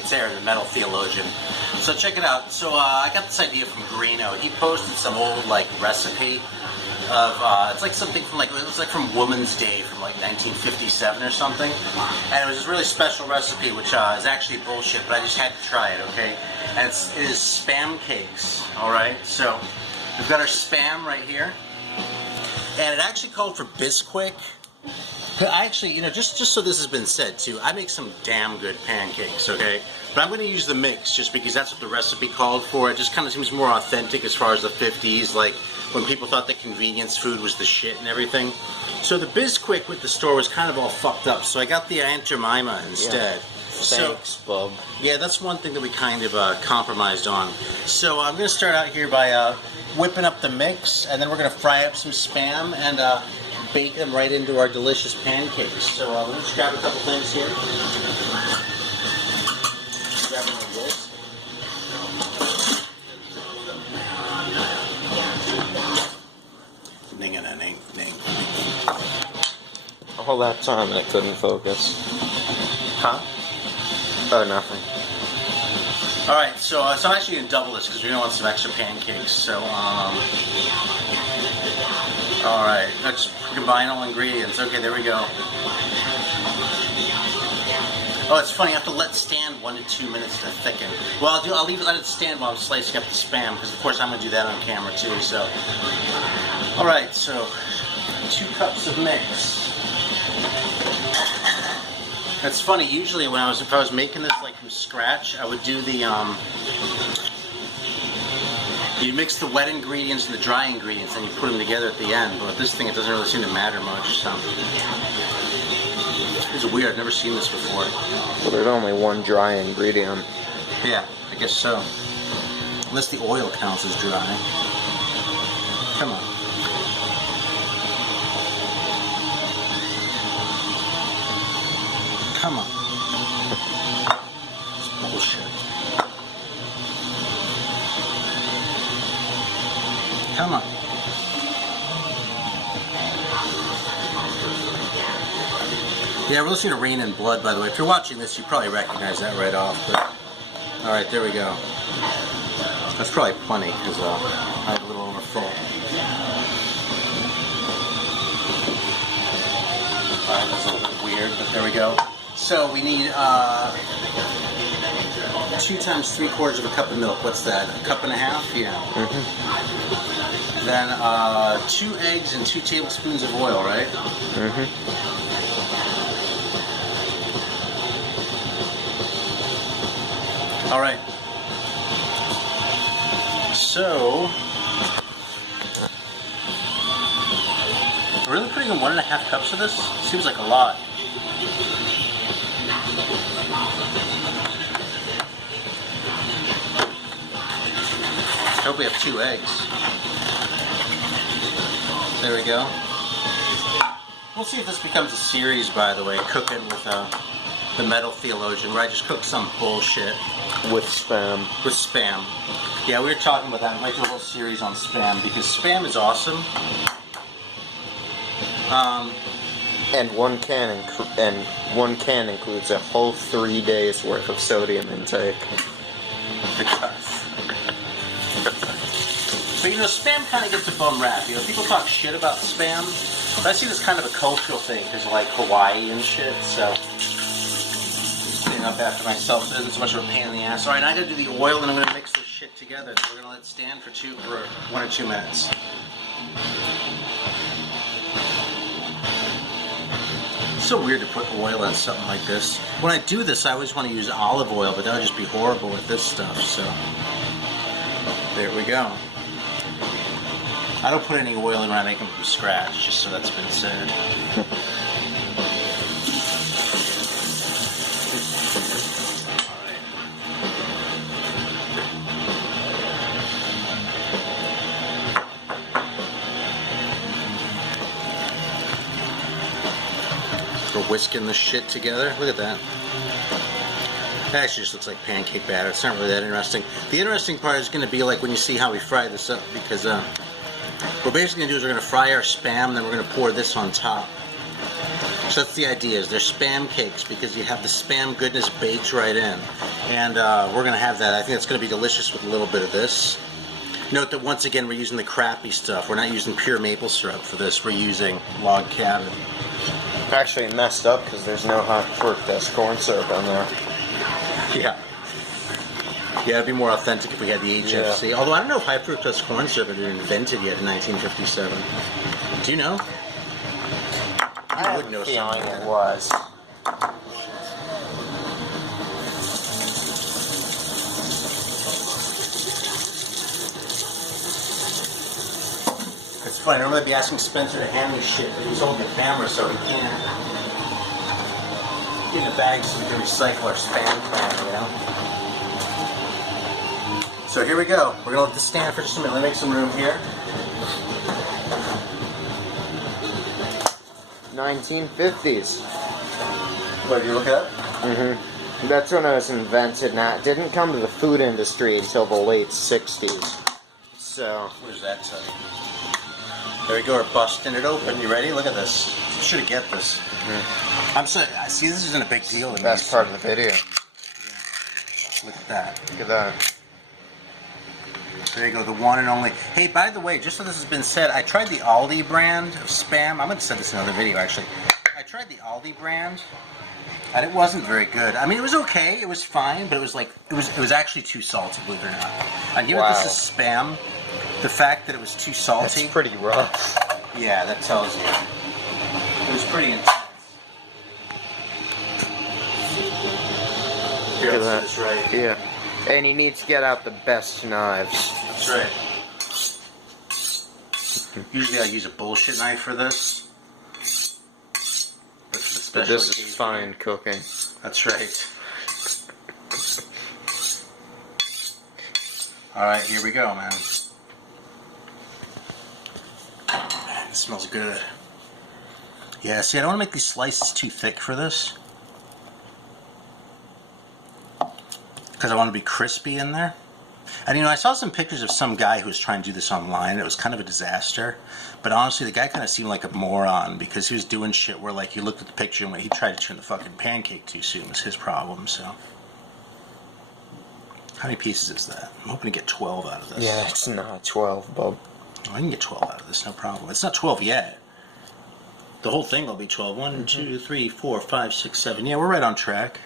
It's there, the metal theologian. So check it out. So I got this idea from Greeno. He posted some old like recipe of it's like something from like, it was like from Woman's Day from like 1957 or something, and it was this really special recipe which is actually bullshit, but I just had to try it. Okay, and it is Spamcakes. All right, so we've got our Spam right here, and it actually called for Bisquick. I actually, you know, just so this has been said too, I make some damn good pancakes, okay? But I'm going to use the mix just because that's what the recipe called for. It just kind of seems more authentic as far as the 50s, like when people thought that convenience food was the shit and everything. So the Bisquick with the store was kind of all fucked up, so I got the Aunt Jemima instead. Yeah. Thanks, bub. Yeah, that's one thing that we kind of compromised on. So I'm going to start out here by whipping up the mix, and then we're going to fry up some Spam and bake them right into our delicious pancakes. So let me just grab a couple things here. Grabbing like this. All that time I couldn't focus. Huh? Oh, nothing. Alright, so I'm actually going to double this because we don't want some extra pancakes. So, alright, let's combine all ingredients. Okay, there we go. Oh, it's funny, I have to let stand 1 to 2 minutes to thicken. Well, I'll let it stand while I'm slicing up the Spam, because of course I'm going to do that on camera too, so. Alright, so 2 cups of mix. It's funny, usually if I was making this like from scratch, I would do the, you mix the wet ingredients and the dry ingredients and you put them together at the end, but with this thing it doesn't really seem to matter much, so. This is weird, I've never seen this before. Well, there's only one dry ingredient. Yeah, I guess so. Unless the oil counts as dry. Come on. Come on. It's bullshit. Come on. Yeah, we're listening to Rain and Blood, by the way. If you're watching this, you probably recognize that right off. But... Alright, there we go. That's probably plenty, because I have a little overfull. Alright, that's a little bit weird, but there we go. So we need 2 times 3/4 of a cup of milk. What's that? A cup and a half? Yeah. Mm-hmm. Then 2 eggs and 2 tablespoons of oil, right? Mm-hmm. All right. So, really putting in 1.5 cups of this? Seems like a lot. I hope we have 2 eggs. There we go. We'll see if this becomes a series, by the way, cooking with the metal theologian, where I just cook some bullshit. With Spam. With Spam. Yeah, we were talking about that. I might do a whole series on Spam, because Spam is awesome. And one can includes a whole 3 days worth of sodium intake. But you know, Spam kind of gets a bum rap. You know, people talk shit about Spam, but I see this kind of a cultural thing because of like Hawaii and shit. So cleaning up after myself, so it isn't so much of a pain in the ass. All right, now I got to do the oil, and I'm going to mix this shit together. So we're going to let it stand for 1 or 2 minutes. It's so weird to put oil in something like this. When I do this, I always want to use olive oil, but that would just be horrible with this stuff. So there we go. I don't put any oil in when I make them from scratch, just so that's been said. We're whisking this shit together. Look at that. That actually just looks like pancake batter. It's not really that interesting. The interesting part is going to be like when you see how we fry this up, because what we're basically going to do is we're going to fry our Spam, then we're going to pour this on top. So that's the idea, is they're spam cakes because you have the spam goodness baked right in. And we're going to have that. I think it's going to be delicious with a little bit of this. Note that once again we're using the crappy stuff. We're not using pure maple syrup for this. We're using log cabin. Actually messed up because there's no high fructose corn syrup in there. Yeah. Yeah, it'd be more authentic if we had the HFC. Yeah. Although I don't know if high fructose corn syrup had been invented yet in 1957. Do you know? I would know feeling it was. It's funny, I normally be asking Spencer to hand me shit, but he's holding the camera so he can't. Get in the bag so we can recycle our spam can, you know? So here we go. We're gonna let this stand for just a minute. Let me make some room here. 1950s. What, did you look it up? Mm-hmm. That's when it was invented. Now, it didn't come to the food industry until the late 60s. So. What does that say? There we go, we're busting it open. You ready? Look at this. You should get this. Mm-hmm. I'm so. See, this isn't a big deal. The best part of the video. Yeah. Look at that. Look at that. There you go, the one and only. Hey, by the way, just so this has been said, I tried the Aldi brand of Spam. I'm going to say this in another video, actually. I tried the Aldi brand, and it wasn't very good. I mean, it was okay. It was fine, but it was like it was actually too salty, believe it or not. And given that this is Spam, the fact that it was too salty. It's pretty rough. Yeah, that tells you. It was pretty intense. Here, let's do this right. Yeah. And you need to get out the best knives. That's right. Usually I use a bullshit knife for this. But for the special this occasion, is fine cooking. That's right. Alright, here we go, man. Man, it smells good. Yeah, see, I don't want to make these slices too thick for this. Because I want to be crispy in there. And you know, I saw some pictures of some guy who was trying to do this online. It was kind of a disaster. But honestly, the guy kind of seemed like a moron because he was doing shit where, like, you looked at the picture and when he tried to turn the fucking pancake too soon was his problem, so. How many pieces is that? I'm hoping to get 12 out of this. Yeah, it's not 12, Bob. Oh, I can get 12 out of this, no problem. It's not 12 yet. The whole thing will be 12. 1, 2, 3, 4, 5, 6, 7. Yeah, we're right on track.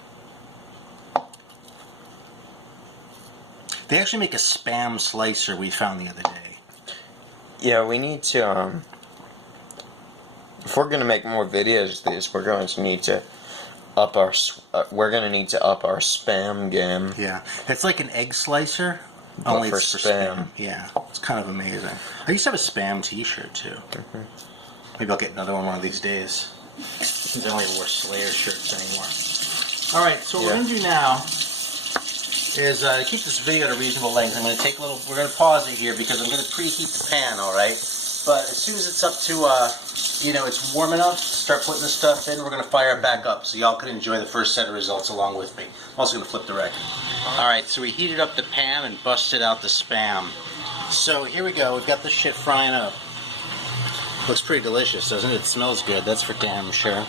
They actually make a Spam slicer we found the other day. Yeah, we need to, if we're going to make more videos of these, we're going to need to up our Spam game. Yeah. It's like an egg slicer, only for it's for Spam. Yeah. It's kind of amazing. I used to have a Spam t-shirt, too. Mm-hmm. Maybe I'll get another one of these days. Since I only wear Slayer shirts anymore. Alright, so what we're going to do now is to keep this video at a reasonable length. I'm going to take a little, we're going to pause it here because I'm going to preheat the pan, alright? But as soon as it's up to, you know, it's warm enough to start putting this stuff in, we're going to fire it back up so y'all can enjoy the first set of results along with me. I'm also going to flip the record. Alright, so we heated up the pan and busted out the Spam. So here we go, we've got this shit frying up. Looks pretty delicious, doesn't it? It smells good, that's for damn sure.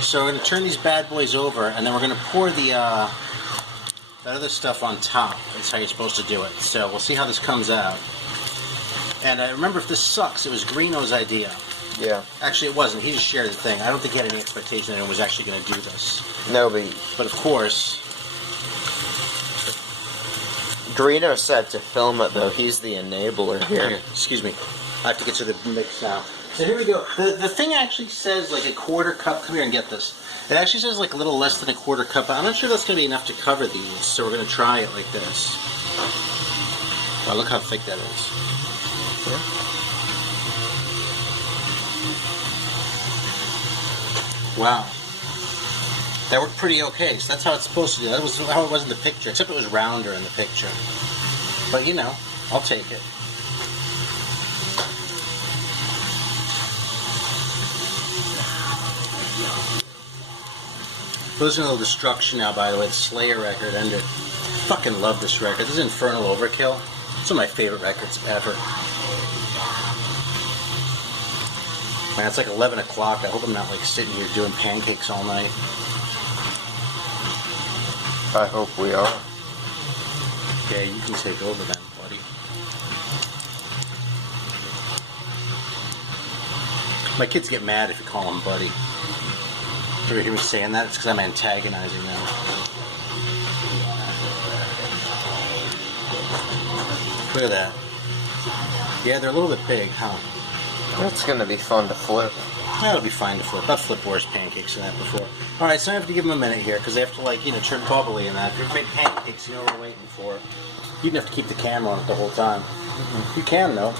So we're going to turn these bad boys over and then we're going to pour the that other stuff on top. That's how you're supposed to do it. So we'll see how this comes out. And I remember, if this sucks, it was Greeno's idea. Yeah. Actually, it wasn't. He just shared the thing. I don't think he had any expectation that anyone was actually going to do this. No, but of course, Greeno said to film it, though. He's the enabler here. Excuse me. I have to get to the mix now. So here we go. The thing actually says like a quarter cup. Come here and get this. It actually says like a little less than a quarter cup. I'm not sure that's going to be enough to cover these, so we're going to try it like this. Wow, look how thick that is. Yeah. Wow. That worked pretty okay. So that's how it's supposed to do. That was how it was in the picture, except it was rounder in the picture. But you know, I'll take it. Listen to the Destruction now, by the way. The Slayer record ended. Fucking love this record. This is Infernal Overkill. It's one of my favorite records ever. And it's like 11 o'clock. I hope I'm not like sitting here doing pancakes all night. I hope we are. Yeah, you can take over then, buddy. My kids get mad if you call them buddy. Do you hear me saying that? It's because I'm antagonizing them. Look at that. Yeah, they're a little bit big, huh? That's gonna be fun to flip. That'll be fine to flip. I've flipped worse pancakes than that before. Alright, so I have to give them a minute here because they have to, like, you know, turn bubbly and that. If you're making pancakes, you know what we're waiting for. You didn't have to keep the camera on it the whole time. Mm-hmm. You can, though.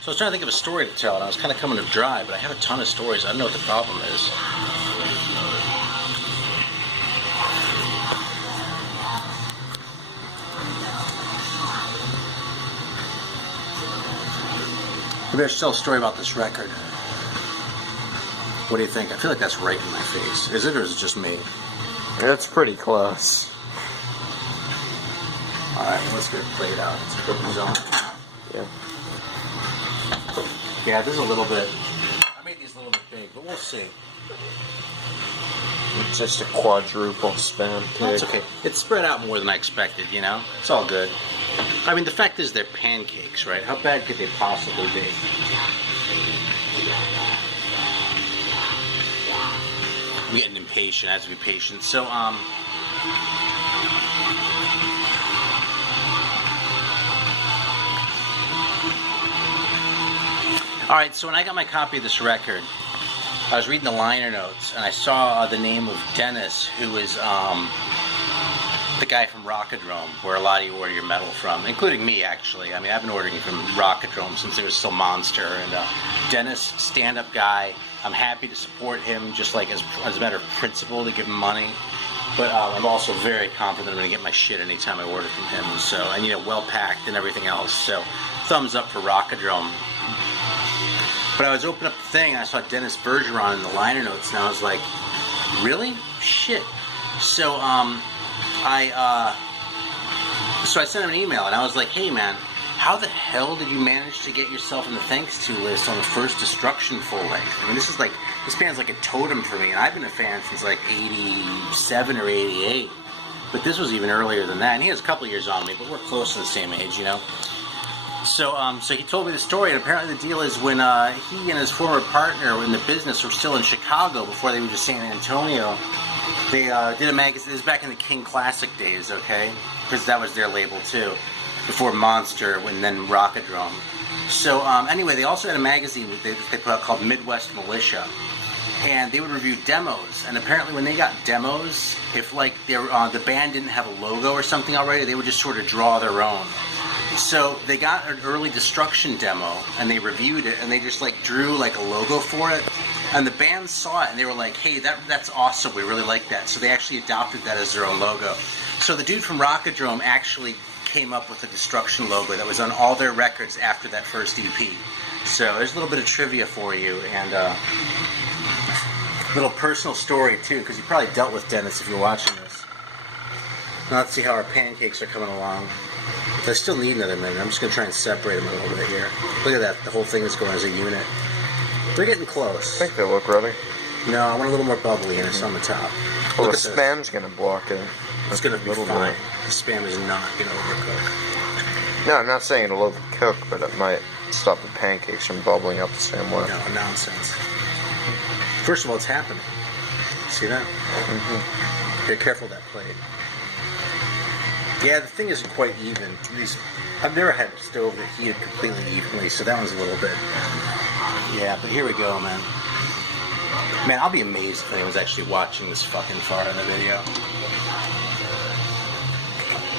So I was trying to think of a story to tell, and I was kind of coming to dry, but I have a ton of stories. I don't know what the problem is. Maybe I should tell a story about this record. What do you think? I feel like that's right in my face. Is it, or is it just me? It's pretty close. Alright, let's get it played out. Let's put these on. Yeah. Yeah, this is a little bit... I made these a little bit big, but we'll see. It's just a quadruple spam cake. That's okay. It's spread out more than I expected, you know? It's all good. I mean, the fact is they're pancakes, right? How bad could they possibly be? I'm getting impatient. I have to be patient. So, alright, so when I got my copy of this record, I was reading the liner notes, and I saw the name of Dennis, who is, the guy from Rockadrome, where a lot of you order your metal from, including me, actually. I mean, I've been ordering from Rockadrome since it was still Monster, and Dennis, stand-up guy. I'm happy to support him, just like as a matter of principle, to give him money. But I'm also very confident I'm going to get my shit anytime I order from him. So, and you know, well-packed and everything else. So, thumbs up for Rockadrome. But I was opening up the thing, and I saw Dennis Bergeron in the liner notes, and I was like, really? Shit. So, So I sent him an email, and I was like, hey man, how the hell did you manage to get yourself in the thanks to list on the first Destruction full length? I mean, this band's like a totem for me, and I've been a fan since like 87 or 88. But this was even earlier than that, and he has a couple years on me, but we're close to the same age, you know? So he told me the story, and apparently the deal is when he and his former partner in the business were still in Chicago before they moved to San Antonio, they did a magazine. This was back in the King Classic days, okay? Because that was their label too, before Monster, and then Rockadrome. So anyway, they also had a magazine they put out called Midwest Militia, and they would review demos. And apparently, when they got demos, if like the band didn't have a logo or something already, they would just sort of draw their own. So they got an early Destruction demo, and they reviewed it, and they just like drew like a logo for it. And the band saw it, and they were like, hey, that's awesome, we really like that. So they actually adopted that as their own logo. So the dude from Rockadrome actually came up with a Destruction logo that was on all their records after that first EP. So there's a little bit of trivia for you, and a little personal story too, because you probably dealt with Dennis if you're watching this. Now let's see how our pancakes are coming along. I still need another minute. I'm just going to try and separate them a little bit here. Look at that. The whole thing is going as a unit. They're getting close. I think they look ready. No, I want a little more bubbly and it's on the top. Well, the spam's going to block it. It's going to be fine. The spam is not going to overcook. No, I'm not saying it'll overcook, but it might stop the pancakes from bubbling up the same way. No, nonsense. First of all, it's happening. See that? Mm-hmm. Be careful of that plate. Yeah, the thing isn't quite even. I've never had a stove that heated completely evenly, so that one's a little bit... Yeah, but here we go, man. Man, I'll be amazed if anyone's actually watching this fucking far in the video.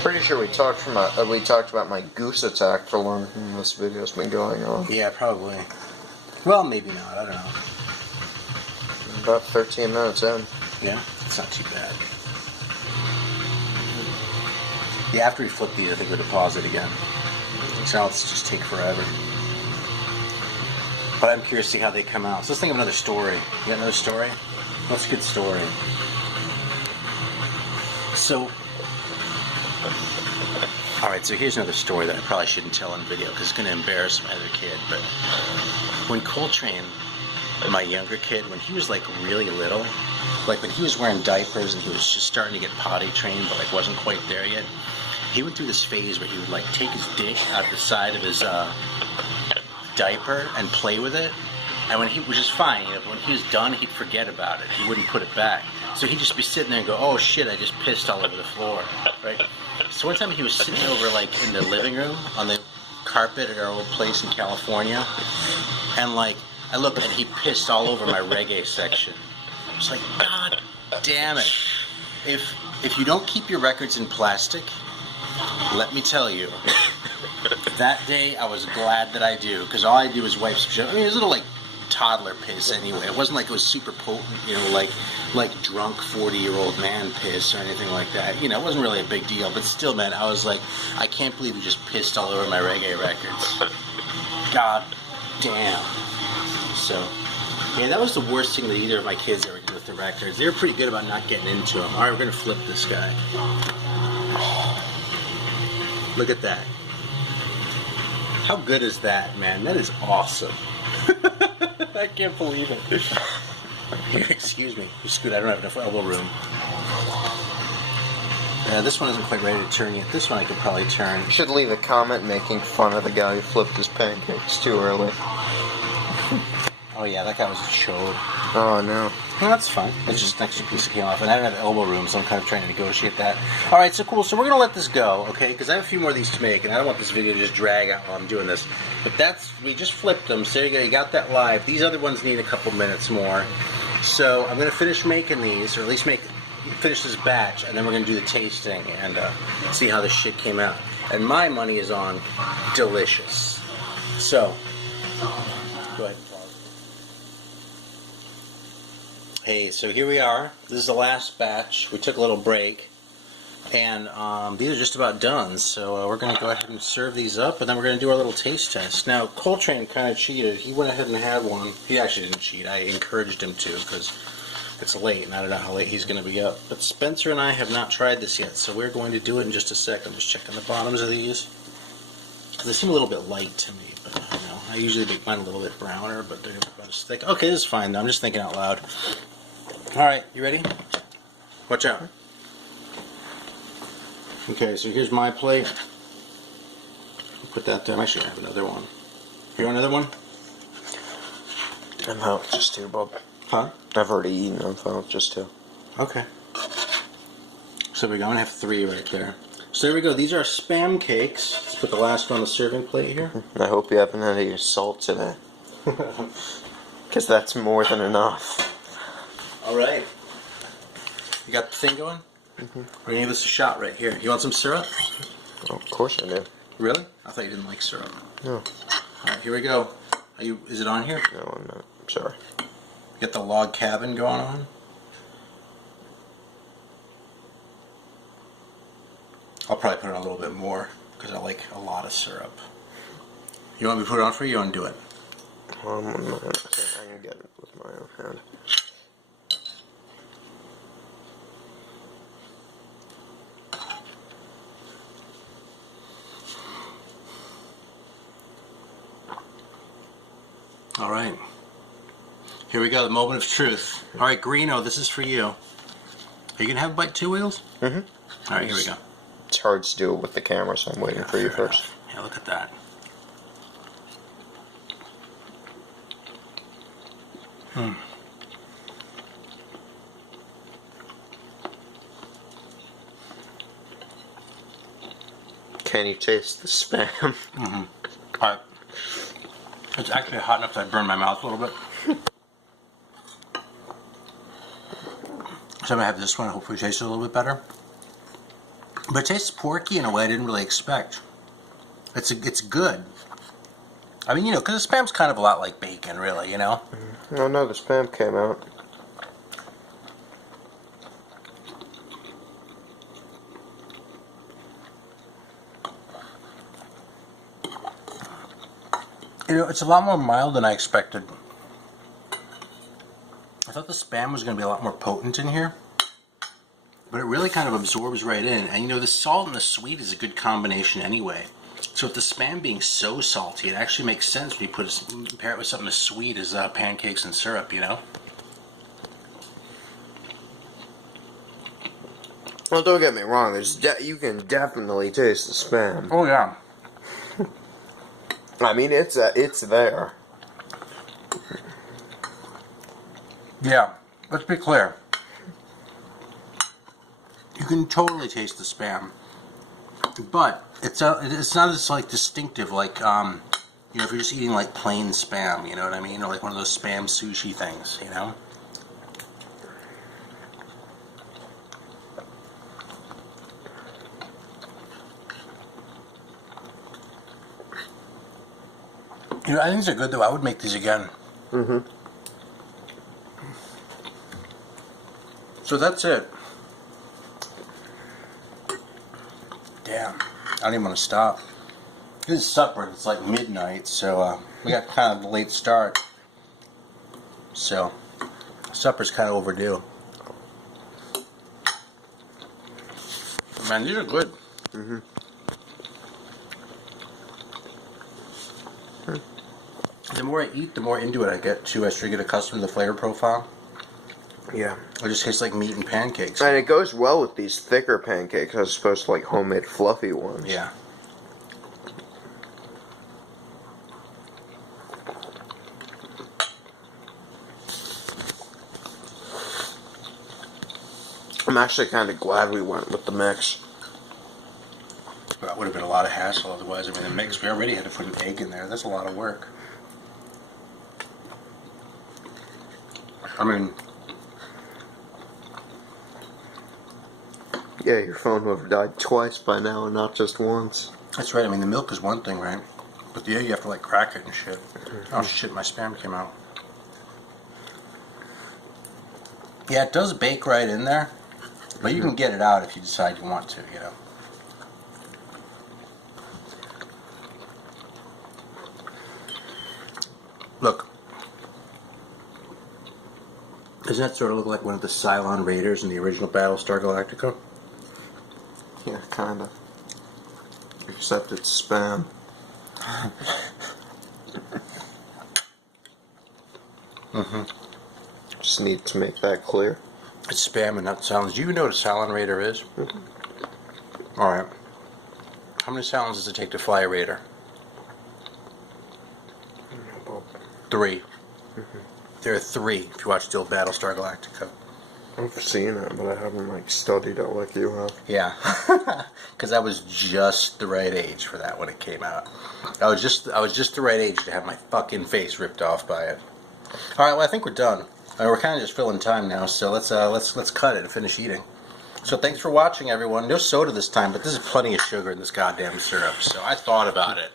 Pretty sure we talked about my goose attack for long than this video's been going on. Yeah, probably. Well, maybe not. I don't know. About 13 minutes in. Yeah, it's not too bad. Yeah, after we flip these, I think we'll pause it again. So now let's just take forever. But I'm curious to see how they come out. So let's think of another story. You got another story? What's a good story? So, alright, so here's another story that I probably shouldn't tell on video because it's going to embarrass my other kid. But when Coltrane my younger kid, when he was like really little, like when he was wearing diapers and he was just starting to get potty trained, but like wasn't quite there yet, he went through this phase where he would like take his dick out the side of his diaper and play with it. And when he was just fine, you know, but when he was done, he'd forget about it. He wouldn't put it back. So he'd just be sitting there and go, oh shit, I just pissed all over the floor, right? So one time he was sitting over like in the living room on the carpet at our old place in California, and like I looked and he pissed all over my reggae section. I was like, God damn it! If you don't keep your records in plastic, let me tell you, that day I was glad that I do, because all I do is wipe some shit. I mean, it was a little like toddler piss anyway. It wasn't like it was super potent, you know, like drunk 40-year-old man piss or anything like that. You know, it wasn't really a big deal, but still, man, I was like, I can't believe you just pissed all over my reggae records. God damn. So, yeah, that was the worst thing that either of my kids ever did with the records. They were pretty good about not getting into them. All right, we're gonna flip this guy. Look at that. How good is that, man? That is awesome. I can't believe it. Excuse me. Scoot, I don't have enough elbow room. This one isn't quite ready to turn yet. This one I could probably turn. You should leave a comment making fun of the guy who flipped his pancakes too early. Oh yeah, that guy was a chode. Oh no. No, that's fine. It's just an extra piece that came off, and I don't have elbow room, so I'm kind of trying to negotiate that. All right, so cool. So we're gonna let this go, okay? Because I have a few more of these to make, and I don't want this video to just drag out while I'm doing this. But we just flipped them. So there you go. You got that live. These other ones need a couple minutes more. So I'm gonna finish making these, or at least finish this batch, and then we're gonna do the tasting and see how this shit came out. And my money is on delicious. So go ahead. Hey, so here we are. This is the last batch. We took a little break, and these are just about done. So we're going to go ahead and serve these up, and then we're going to do our little taste test. Now, Coltrane kind of cheated. He went ahead and had one. He actually didn't cheat. I encouraged him to, because it's late, and I don't know how late he's going to be up. But Spencer and I have not tried this yet, so we're going to do it in just a sec. I'm just checking the bottoms of these. They seem a little bit light to me, but you know, I usually make mine a little bit browner, but they're about as thick. Okay, this is fine, though. I'm just thinking out loud. Alright, you ready? Watch out. Okay, so here's my plate. I'll put that there. Actually, I have another one. You want another one? I'm out just two, Bob. Huh? I've already eaten them, so just two. Okay. So we go. I'm going to have three right there. So there we go. These are Spamcakes. Let's put the last one on the serving plate here. I hope you haven't had any salt today. Because that's more than enough. Alright. You got the thing going? Mm-hmm. We're going to give this a shot right here. You want some syrup? Oh, of course I do. Really? I thought you didn't like syrup. No. Alright, here we go. Is it on here? No, I'm not. I'm sorry. You got the log cabin going on? I'll probably put it on a little bit more, because I like a lot of syrup. You want me to put it on for you, or you want to do it? I can get it with my own hand. Alright. Here we go, the moment of truth. Alright, Greeno, this is for you. Are you going to have a bite too, Wheels? Mm-hmm. Alright, here we go. It's hard to do it with the camera, so I'm waiting for you first. Yeah, look at that. Can you taste the Spam? Mm-hmm. Alright. It's actually hot enough that I burned my mouth a little bit. So I'm going to have this one, hopefully taste it a little bit better. But it tastes porky in a way I didn't really expect. It's good. I mean, you know, because the Spam's kind of a lot like bacon, really, you know? Oh no, the Spam came out. You know, it's a lot more mild than I expected. I thought the Spam was going to be a lot more potent in here. But it really kind of absorbs right in. And you know, the salt and the sweet is a good combination anyway. So with the Spam being so salty, it actually makes sense when you pair it with something as sweet as pancakes and syrup, you know? Well, don't get me wrong. You can definitely taste the Spam. Oh yeah. I mean, it's there. Yeah. Let's be clear. You can totally taste the Spam, but it's not as like distinctive like you know, if you're just eating like plain Spam, you know what I mean, or like one of those Spam sushi things, you know. You know, I think these are good though. I would make these again. Mm-hmm. So that's it. Damn, I don't even want to stop. This is supper. It's like midnight, so we got kind of a late start. So supper's kind of overdue. Man, these are good. Mm-hmm. The more I eat, the more into it I get too. I start to get accustomed to the flavor profile. Yeah. It just tastes like meat and pancakes. And it goes well with these thicker pancakes as opposed to like homemade fluffy ones. Yeah. I'm actually kind of glad we went with the mix. That would have been a lot of hassle otherwise. I mean, the mix, we already had to put an egg in there. That's a lot of work. I mean... Yeah, your phone would have died twice by now and not just once. That's right. I mean, the milk is one thing, right? But the egg, you have to, like, crack it and shit. Oh, shit, my Spam came out. Yeah, it does bake right in there. But you can get it out if you decide you want to, you know. Look. Doesn't that sort of look like one of the Cylon Raiders in the original Battlestar Galactica? Yeah, kinda. Except it's Spam. Mm-hmm. Just need to make that clear. It's Spam and not Cylons. Do you know what a Cylon Raider is? Mm-hmm. Alright. How many Cylons does it take to fly a Raider? 3. Mm-hmm. There are 3 if you watch the old Battlestar Galactica. I've seen it, but I haven't like studied it like you have. Yeah, because I was just the right age for that when it came out. I was just the right age to have my fucking face ripped off by it. All right, well I think we're done. We're kind of just filling time now, so let's cut it and finish eating. So thanks for watching, everyone. No soda this time, but this is plenty of sugar in this goddamn syrup. So I thought about it,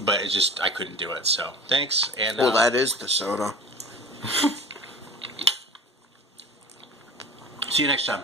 but it's just I couldn't do it. So thanks, and Well, that is the soda. see you next time.